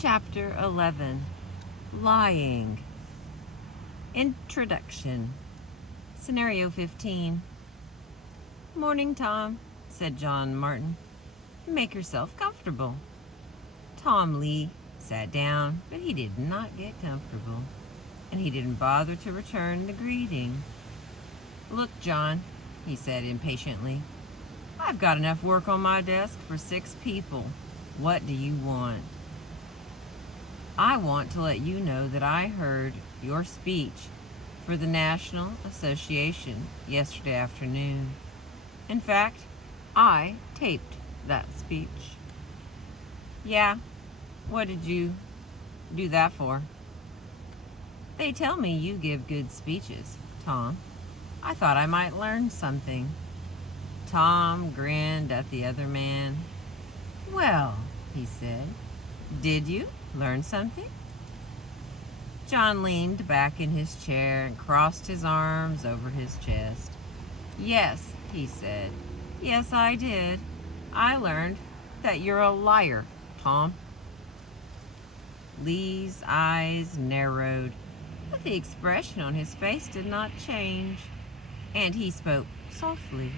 Chapter 11. Lying. Introduction. Scenario 15. "Morning, Tom," said John Martin. "Make yourself comfortable." Tom Lee sat down, but he did not get comfortable, and he didn't bother to return the greeting. "Look, John," he said impatiently, "I've got enough work on my desk for 6 people. What do you want?" "I want to let you know that I heard your speech for the National Association yesterday afternoon. In fact, I taped that speech." "Yeah? What did you do that for?" "They tell me you give good speeches, Tom. I thought I might learn something." Tom grinned at the other man. "Well," he said, "did you learn something?" John leaned back in his chair and crossed his arms over his chest. "Yes," he said. "Yes, I did. I learned that you're a liar, Tom." Lee's eyes narrowed, but the expression on his face did not change, and he spoke softly.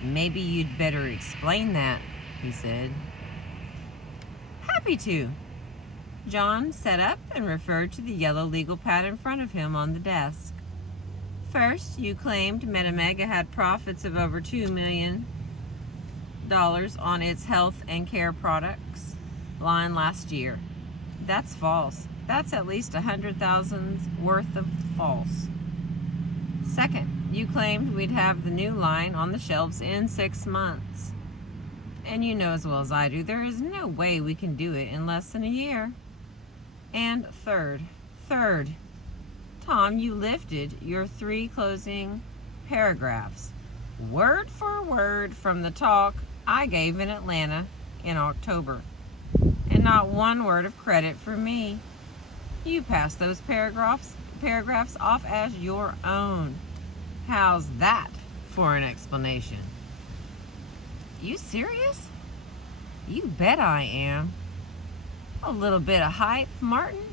"Maybe you'd better explain that," he said. "Happy to." John sat up and referred to the yellow legal pad in front of him on the desk. "First, you claimed MetaMega had profits of over $2 million on its health and care products line last year. That's false. That's at least 100,000's worth of false. Second, you claimed we'd have the new line on the shelves in 6 months. And you know as well as I do, there is no way we can do it in less than a year. And third, Tom, you lifted your 3 closing paragraphs, word for word, from the talk I gave in Atlanta in October. And not one word of credit for me. You passed those paragraphs off as your own. How's that for an explanation?" "You serious?" "You bet I am. A little bit of hype, Martin.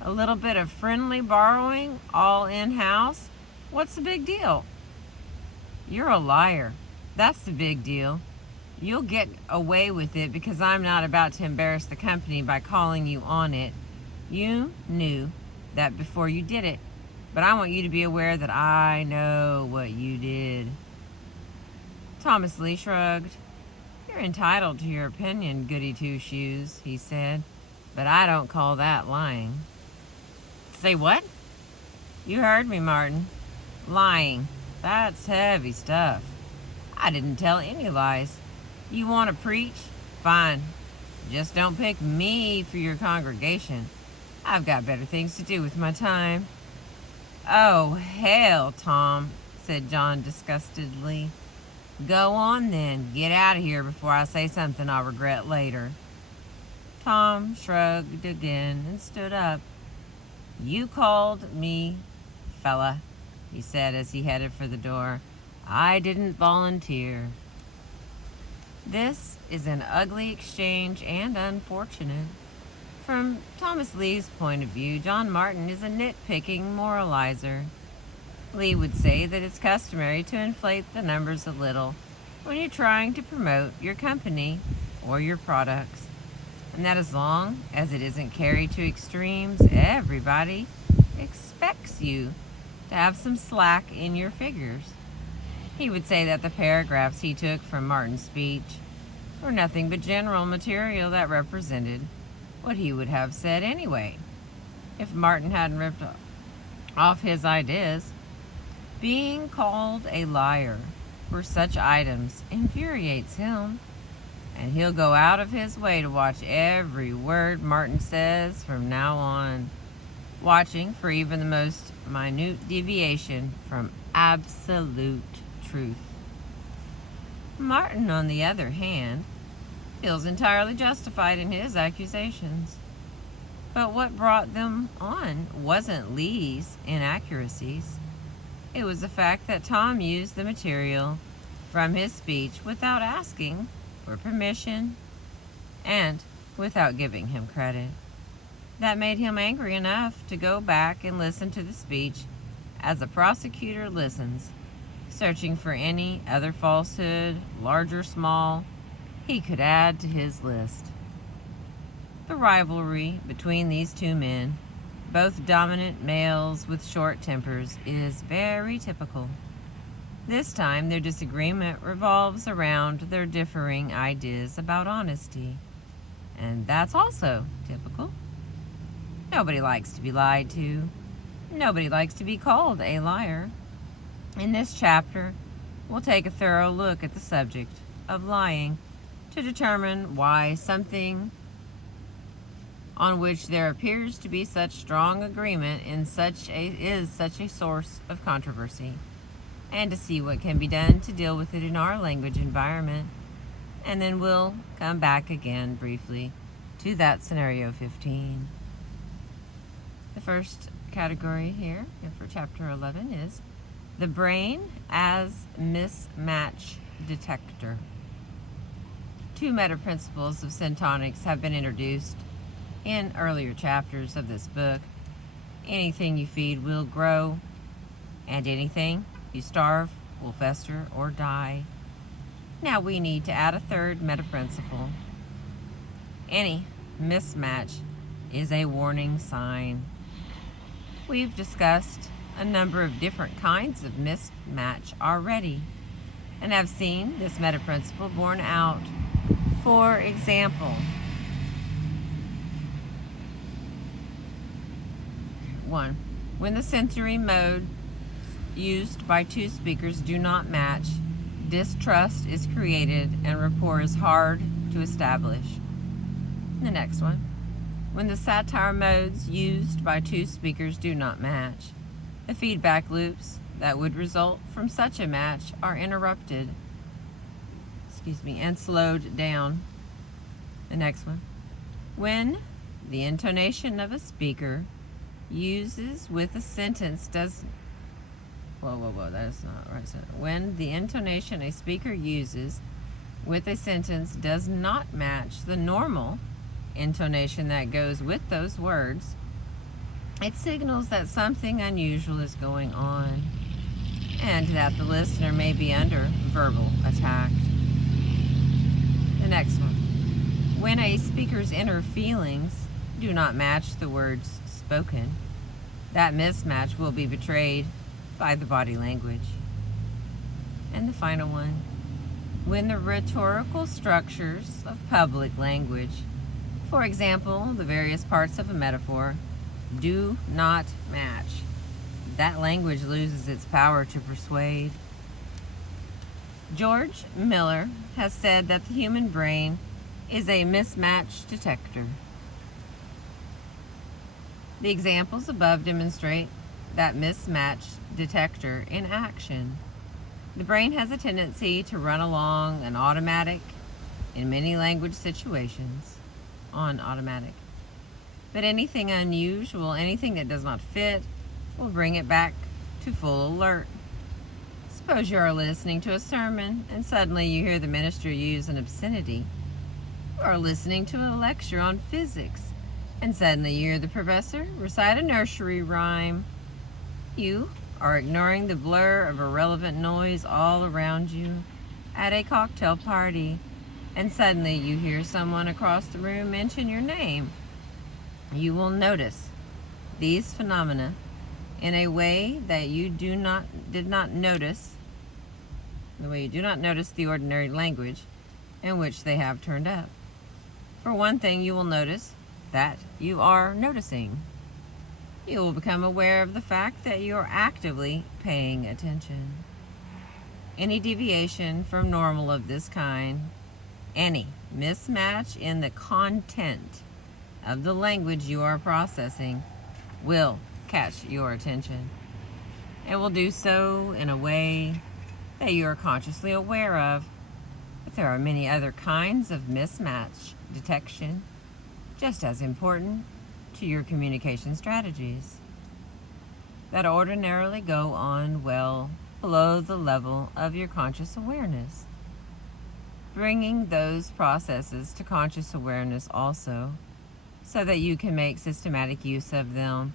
A little bit of friendly borrowing, all in-house. What's the big deal?" "You're a liar. That's the big deal. You'll get away with it because I'm not about to embarrass the company by calling you on it. You knew that before you did it, but I want you to be aware that I know what you did." Thomas Lee shrugged. "You're entitled to your opinion, Goody Two-Shoes," he said, "but I don't call that lying." "Say what?" "You heard me, Martin. Lying. That's heavy stuff. I didn't tell any lies. You want to preach? Fine. Just don't pick me for your congregation. I've got better things to do with my time." "Oh, hell, Tom," said John disgustedly. "Go on then. Get out of here before I say something I'll regret later." Tom shrugged again and stood up. "You called me fella," he said as he headed for the door. "I didn't volunteer." This is an ugly exchange and unfortunate. From Thomas Lee's point of view, John Martin is a nitpicking moralizer. Lee would say that it's customary to inflate the numbers a little when you're trying to promote your company or your products, and that as long as it isn't carried to extremes, everybody expects you to have some slack in your figures. He would say that the paragraphs he took from Martin's speech were nothing but general material that represented what he would have said anyway, if Martin hadn't ripped off his ideas. Being called a liar for such items infuriates him, and he'll go out of his way to watch every word Martin says from now on, watching for even the most minute deviation from absolute truth. Martin, on the other hand, feels entirely justified in his accusations. But what brought them on wasn't Lee's inaccuracies. It was the fact that Tom used the material from his speech without asking for permission, and without giving him credit. That made him angry enough to go back and listen to the speech as a prosecutor listens, searching for any other falsehood, large or small, he could add to his list. The rivalry between these two men, both dominant males with short tempers, is very typical. This time, their disagreement revolves around their differing ideas about honesty, and that's also typical. Nobody likes to be lied to. Nobody likes to be called a liar. In this chapter, we'll take a thorough look at the subject of lying to determine why something on which there appears to be such strong agreement is such a source of controversy, and to see what can be done to deal with it in our language environment. And then we'll come back again briefly to that scenario 15. The first category here for chapter 11 is the brain as mismatch detector. Two meta principles of syntonics have been introduced in earlier chapters of this book. Anything you feed will grow, and anything you starve will fester or die. Now we need to add a third meta principle. Any mismatch is a warning sign. We've discussed a number of different kinds of mismatch already, and have seen this meta principle borne out. For example, 1. When the sensory modes used by two speakers do not match, distrust is created and rapport is hard to establish. The next one. When the satire modes used by two speakers do not match, the feedback loops that would result from such a match are interrupted, and slowed down. The next one. When the intonation of a speaker uses with a sentence does that is not right. When the intonation a speaker uses with a sentence does not match the normal intonation that goes with those words, it signals that something unusual is going on and that the listener may be under verbal attack. The next one. When a speaker's inner feelings do not match the words spoken, that mismatch will be betrayed by the body language. And the final one. When the rhetorical structures of public language, for example, the various parts of a metaphor, do not match, that language loses its power to persuade. George Miller has said that the human brain is a mismatch detector. The examples above demonstrate that mismatch detector in action. The brain has a tendency to run along an automatic in many language situations, on automatic. But anything unusual, anything that does not fit, will bring it back to full alert. Suppose you are listening to a sermon and suddenly you hear the minister use an obscenity. You are listening to a lecture on physics and suddenly you hear the professor recite a nursery rhyme. You are ignoring the blur of irrelevant noise all around you at a cocktail party, and suddenly you hear someone across the room mention your name. You will notice these phenomena in a way that you do not notice the ordinary language in which they have turned up. For one thing, you will notice that you are noticing. You will become aware of the fact that you are actively paying attention. Any deviation from normal of this kind, any mismatch in the content of the language you are processing, will catch your attention, and will do so in a way that you are consciously aware of. But there are many other kinds of mismatch detection, just as important to your communication strategies, that ordinarily go on well below the level of your conscious awareness. bringing those processes to conscious awareness also, so that you can make systematic use of them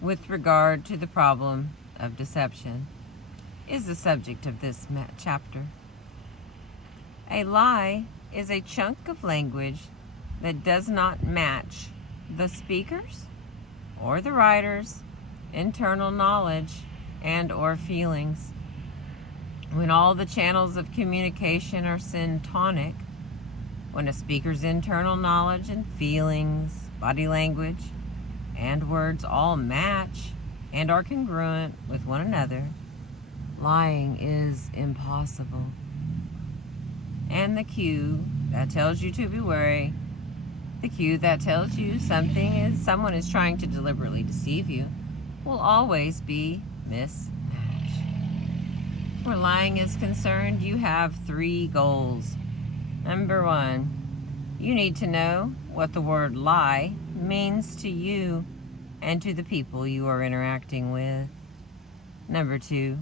with regard to the problem of deception, is the subject of this chapter. A lie is a chunk of language that does not match the speaker's or the writer's internal knowledge and or feelings. When all the channels of communication are syntonic, when a speaker's internal knowledge and feelings, body language, and words all match and are congruent with one another, lying is impossible. And the cue that tells you to be wary, the cue that tells you someone is trying to deliberately deceive you, will always be mismatched. Where lying is concerned, you have 3 goals. Number 1, you need to know what the word lie means to you and to the people you are interacting with. Number 2,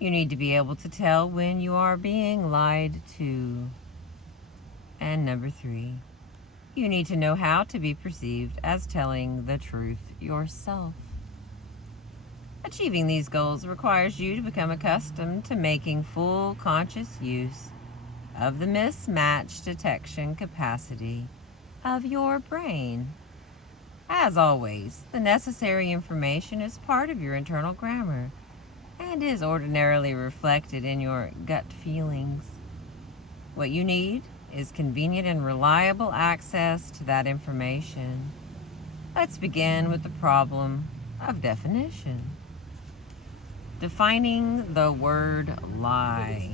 you need to be able to tell when you are being lied to. And number 3, you need to know how to be perceived as telling the truth yourself. Achieving these goals requires you to become accustomed to making full conscious use of the mismatch detection capacity of your brain. As always, the necessary information is part of your internal grammar and is ordinarily reflected in your gut feelings. What you need is convenient and reliable access to that information. Let's begin with the problem of definition. Defining the word lie.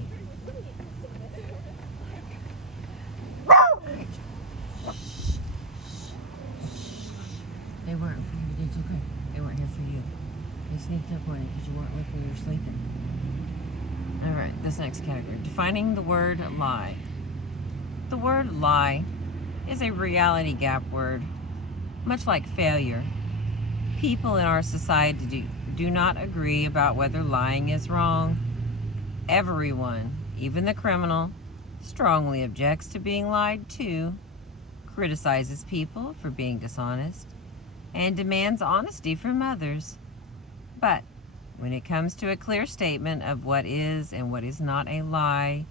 They weren't for you. It's okay. They weren't here for you. They sneaked up on you because you weren't looking when you were sleeping. All right, this next category. Defining the word lie. The word lie is a reality gap word, much like failure. People in our society do not agree about whether lying is wrong. Everyone, even the criminal, strongly objects to being lied to, criticizes people for being dishonest, and demands honesty from others. But when it comes to a clear statement of what is and what is not a lie,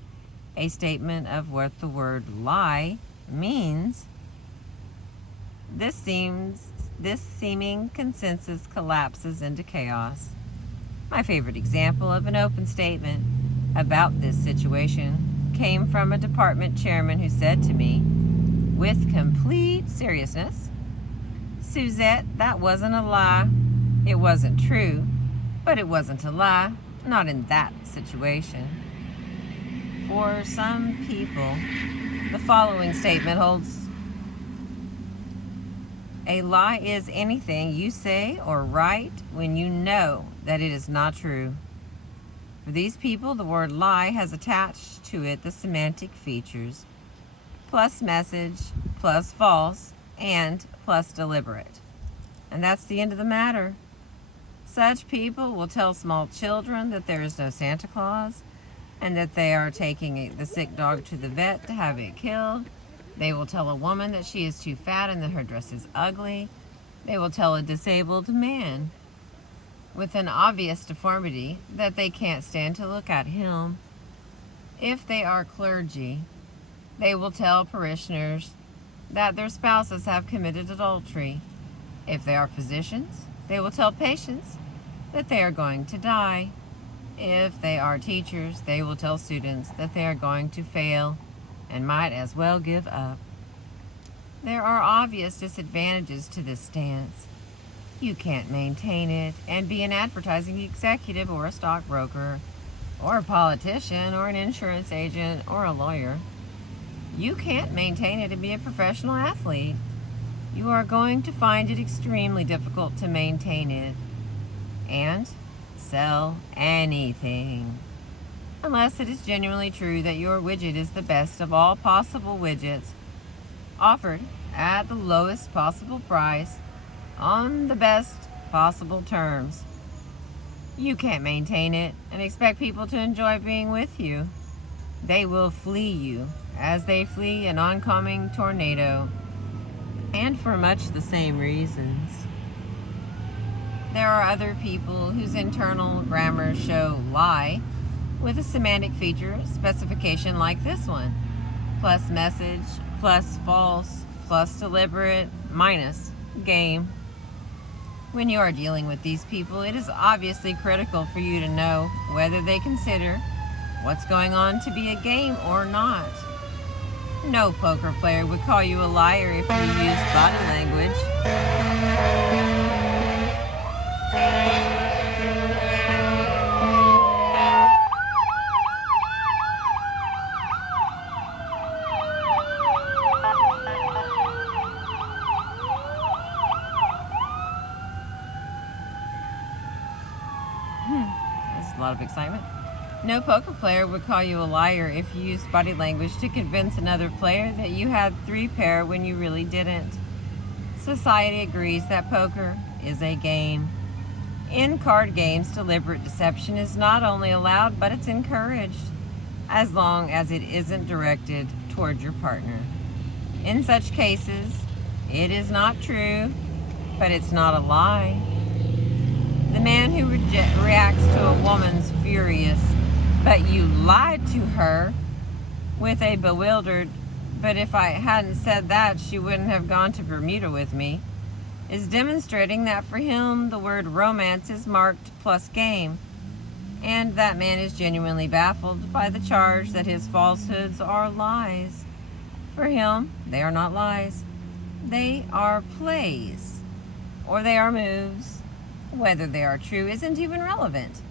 a statement of what the word lie means, this seeming consensus collapses into chaos. My favorite example of an open statement about this situation came from a department chairman who said to me, with complete seriousness, "Suzette, that wasn't a lie. It wasn't true, but it wasn't a lie, not in that situation." For some people, the following statement holds: a lie is anything you say or write when you know that it is not true. For these people, the word lie has attached to it the semantic features, plus message, plus false, and plus deliberate. And that's the end of the matter. Such people will tell small children that there is no Santa Claus and that they are taking the sick dog to the vet to have it killed. They will tell a woman that she is too fat and that her dress is ugly. They will tell a disabled man with an obvious deformity that they can't stand to look at him. If they are clergy, they will tell parishioners that their spouses have committed adultery. If they are physicians, they will tell patients that they are going to die. If they are teachers, they will tell students that they are going to fail and might as well give up. There are obvious disadvantages to this stance. You can't maintain it and be an advertising executive or a stockbroker or a politician or an insurance agent or a lawyer. You can't maintain it and be a professional athlete. You are going to find it extremely difficult to maintain it and sell anything, unless it is genuinely true that your widget is the best of all possible widgets, offered at the lowest possible price on the best possible terms. You can't maintain it and expect people to enjoy being with you. They will flee you as they flee an oncoming tornado, and for much the same reasons. There are other people whose internal grammars show lie with a semantic feature specification like this one: plus message, plus false, plus deliberate, minus game. When you are dealing with these people, it is obviously critical for you to know whether they consider what's going on to be a game or not. No poker player would call you a liar if you used body language. That's a lot of excitement. No poker player would call you a liar if you used body language to convince another player that you had 3 pair when you really didn't. Society agrees that poker is a game. In card games, deliberate deception is not only allowed, but it's encouraged, as long as it isn't directed toward your partner. In such cases, it is not true, but it's not a lie. The man who reacts to a woman's furious, "But you lied to her," with a bewildered, "But if I hadn't said that, she wouldn't have gone to Bermuda with me," is demonstrating that for him the word romance is marked plus game, and that man is genuinely baffled by the charge that his falsehoods are lies. For him, they are not lies. They are plays, or they are moves. Whether they are true isn't even relevant.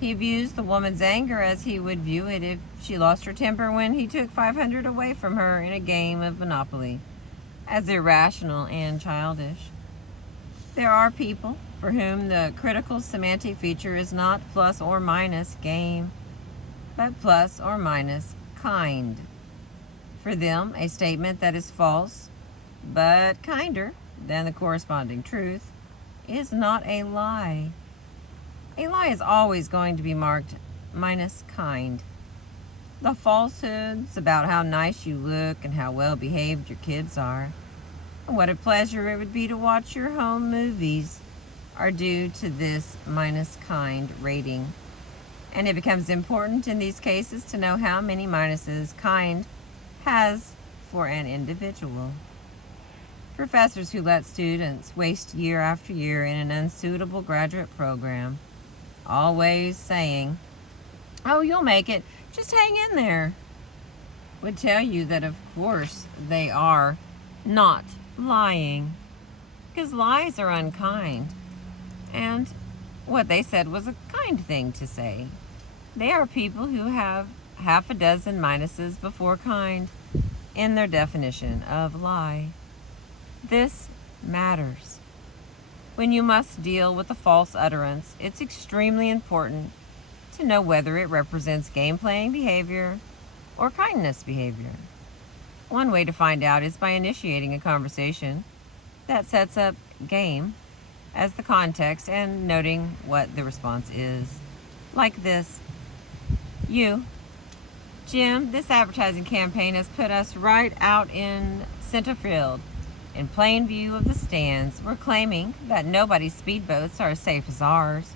He views the woman's anger as he would view it if she lost her temper when he took 500 away from her in a game of Monopoly, as irrational and childish. There are people for whom the critical semantic feature is not plus or minus game, but plus or minus kind. For them, a statement that is false, but kinder than the corresponding truth, is not a lie. A lie is always going to be marked minus kind. The falsehoods about how nice you look and how well behaved your kids are, and what a pleasure it would be to watch your home movies, are due to this minus kind rating. And it becomes important in these cases to know how many minuses kind has for an individual. Professors who let students waste year after year in an unsuitable graduate program, always saying, "Oh, you'll make it, just hang in there," would tell you that of course they are not lying, because lies are unkind, and what they said was a kind thing to say. They are people who have half a dozen minuses before kind in their definition of lie. This matters. When you must deal with a false utterance, it's extremely important to know whether it represents game-playing behavior or kindness behavior. One way to find out is by initiating a conversation that sets up game as the context and noting what the response is. Like this: "You, Jim, this advertising campaign has put us right out in center field, in plain view of the stands. We're claiming that nobody's speedboats are as safe as ours,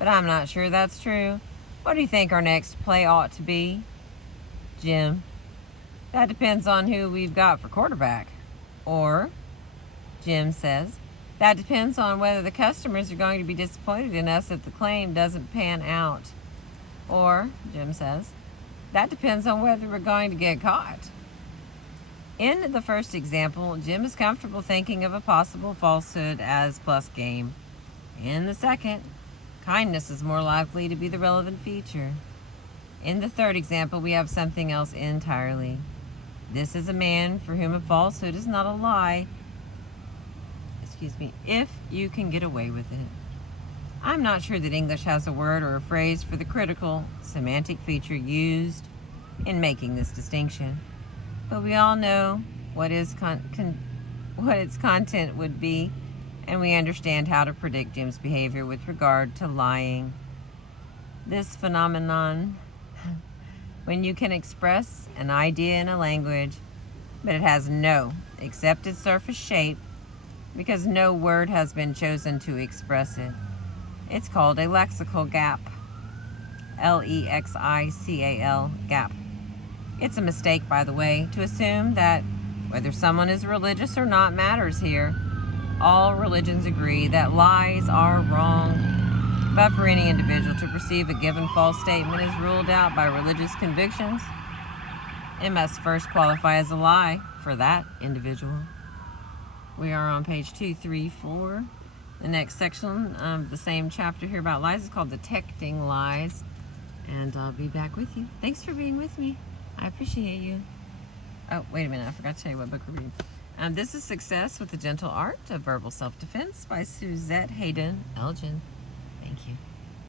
but I'm not sure that's true. What do you think our next play ought to be?" Jim: "That depends on who we've got for quarterback." Or Jim says, "That depends on whether the customers are going to be disappointed in us if the claim doesn't pan out." Or Jim says, "That depends on whether we're going to get caught." In the first example, Jim is comfortable thinking of a possible falsehood as plus game. In the second, kindness is more likely to be the relevant feature. In the third example, we have something else entirely. This is a man for whom a falsehood is not a lie, if you can get away with it. I'm not sure that English has a word or a phrase for the critical semantic feature used in making this distinction, but we all know what its content would be, and we understand how to predict Jim's behavior with regard to lying. This phenomenon When you can express an idea in a language, but it has no accepted surface shape because no word has been chosen to express it. It's called a lexical gap. Lexical gap. It's a mistake, by the way, to assume that whether someone is religious or not matters here. All religions agree that lies are wrong. But for any individual to perceive a given false statement is ruled out by religious convictions, it must first qualify as a lie for that individual. We are on page 234. The next section of the same chapter here about lies is called Detecting Lies. And I'll be back with you. Thanks for being with me. I appreciate you. Oh, wait a minute. I forgot to tell you what book we're reading. This is Success with the Gentle Art of Verbal Self-Defense by Suzette Haydn Elgin. Thank you.